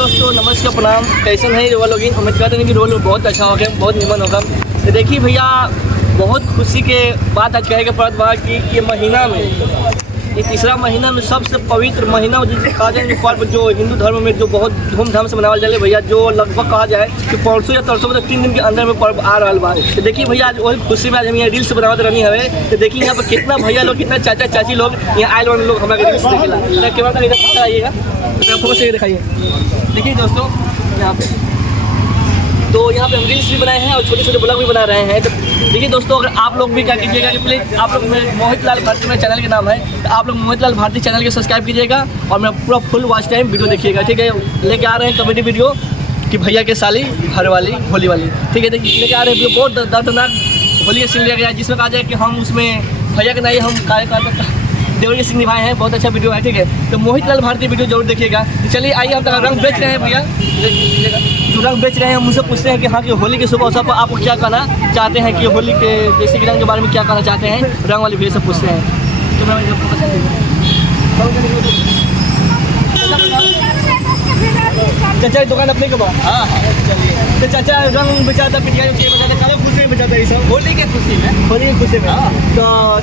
दोस्तों नमस्कार प्रणाम। कैसन है वो लोग? उम्मीद करते हैं कि रोल बहुत अच्छा होगा, बहुत निमन होगा। तो देखिए भैया, बहुत खुशी के बात आज कहे के पड़त बा कि ये महीना में, ये तीसरा महीना में सबसे पवित्र महीना जिसे कहा जाए पर्व जो हिंदू धर्म में जो बहुत धूमधाम से मनावल जाए भैया, जो लगभग कहा जाए कि परसों या तरसों मतलब 3 दिन के अंदर में पर्व आ रहा बा। तो देखिए भैया, आज वही खुशी में आज हम यहाँ रील्स बनावत रही हवे। तो देखिए यहाँ पर कितना भैया लोग, कितना चाचा चाची लोग यहाँ आए वाले लोग हमारे रील्स देखेला। कैमरा इधर आइएगा, फोकस से दिखाइए। देखिए दोस्तों यहाँ पे, तो यहाँ पे हम रील्स भी बनाए हैं और छोटे छोटे ब्लॉग भी बना रहे हैं। तो देखिए दोस्तों, अगर आप लोग भी क्या कीजिएगा कि प्लीज़ आप लोग, मोहित लाल भारती मेरे चैनल के नाम है, तो आप लोग मोहित लाल भारती चैनल को सब्सक्राइब कीजिएगा और मेरा पूरा फुल वॉच टाइम वीडियो देखिएगा, ठीक है। लेके आ रहे हैं कॉमेडी वीडियो कि भैया के साली घर वाली होली वाली, ठीक है। लेके आ रहे हैं वीडियो, बहुत दर्दनाक होली का सीन लिया गया है, जिसमें कहा जाए कि हम उसमें भैया के नहीं हम कार्यकर्ता देवर के सिंह निभाए हैं। बहुत अच्छा वीडियो है, ठीक है। तो मोहित लाल भारती वीडियो जरूर देखिएगा। चलिए आइए, हम रंग बेच रहे हैं भैया, जो रंग बेच रहे हैं हम उनसे पूछते हैं कि हाँ कि होली के सुबह अवसर पर आप क्या कहना चाहते हैं, कि होली के जैसे कि रंग के बारे में क्या कहना चाहते हैं, रंग वाली भैया से पूछते हैं। तो चाचा दुकान अपने के बाद? हाँ हाँ, चलिए। तो चाचा रंग बेचाता, पिटिया बेचाता, काले खुशी में बेचाता है सब? होली के खुशी में। होली के खुशी में, हाँ।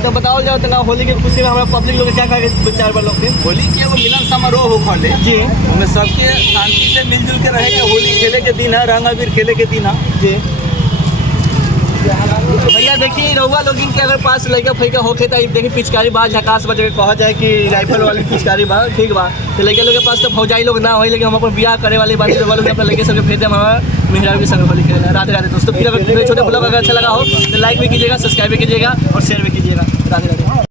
तो बताओ जाओ तो होली के खुशी में हमारा पब्लिक लोग क्या क्या विचार पर लोग? होली के वो मिलन समारोह हो खोले जी, उनमें सबके शांति से मिलजुल के रहे कि होली खेले के दिन है, रंग अबीर खेले के दिन है जी। भैया देखिए, रउआ लोग के अगर पास लड़का फैका होके तो देखिए पिचकारी बाज झकास बजे कहा जाए कि राइफल वाली पिचकारी बा, ठीक बा। तो लड़के लोग के पास तो फौजाई लोग ना हो, लेकिन हम अपन बियाह करे वाले बात लोग अपने लड़के सबके भेज दें हमारा मेहरारू के संग होली खेले। राधे राधे दोस्तों। फिर अगर छोटे ब्लॉग अगर अच्छा लगा हो तो लाइक भी कीजिएगा, सब्सक्राइब भी कीजिएगा और शेयर भी कीजिएगा। राधे राधे।